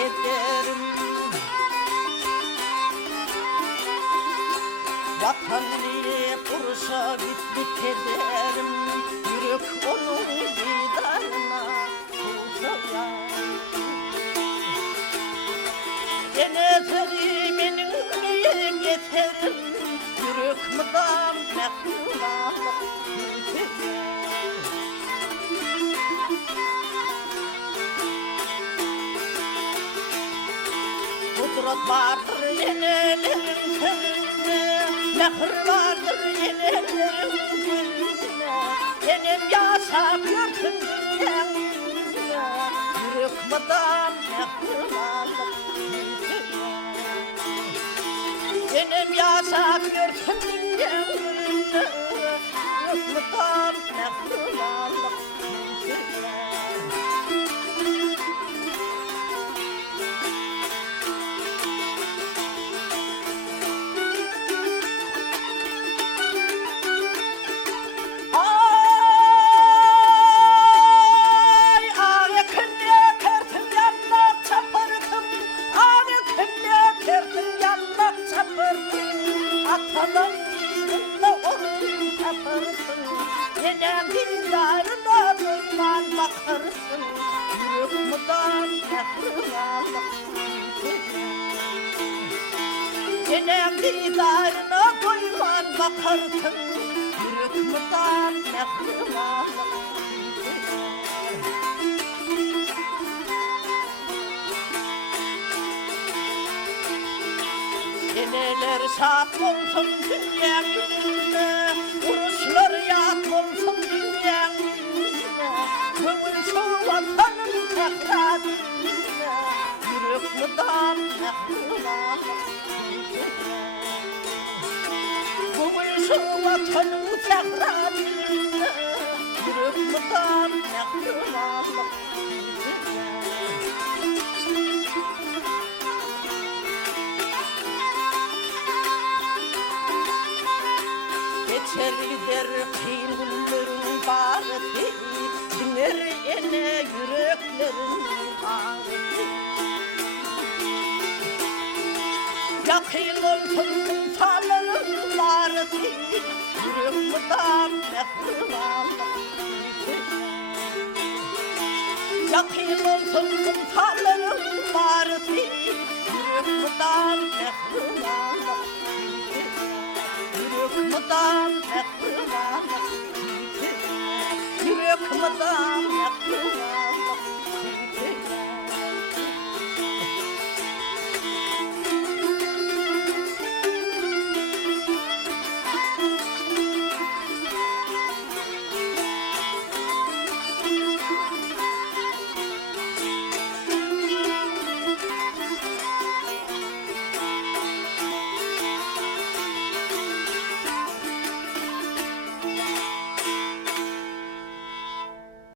ederim. Vatan diye kurşa gittik ederim. Yürek onun didarına kurşa. Cenazeli benim yeterim. Yürek mıdam mehrumalık. Kudret vardır yenelerin sözünde, mehir vardır yenelerin gülünde. Benim yaşap görsün dünyamda, yürek mıdam mehir vardır. Benim yaşap görsün dünyamda, yürek mıdam mehir vardır. Atadan yüzünde onun kaparsın, yenem dindarına durman bakarsın, yürek mıdan mehrumalık. Yenem dindarına durman bakarsın, yürek mıdan mehrumalık. Neler şart olsun dünya yüzüne, vuruşlar yat olsun dünya yüzüne. Kömür şu vatanın tekradine, yürek mıdan mehrumalık. Kömür şu vatanın tekradine, yürek mıdan mehrumalık. Geçer gider kıyın günlerin bağreti, diner ene yüreklerin ağreti. Yakın olsun kumsalların bağreti, yürek mıdan mehrumalık. Yakın olsun kumsalların bağreti, yürek mıdan mehrumalık. Yürek mıdan mehrumalık, yürek mıdan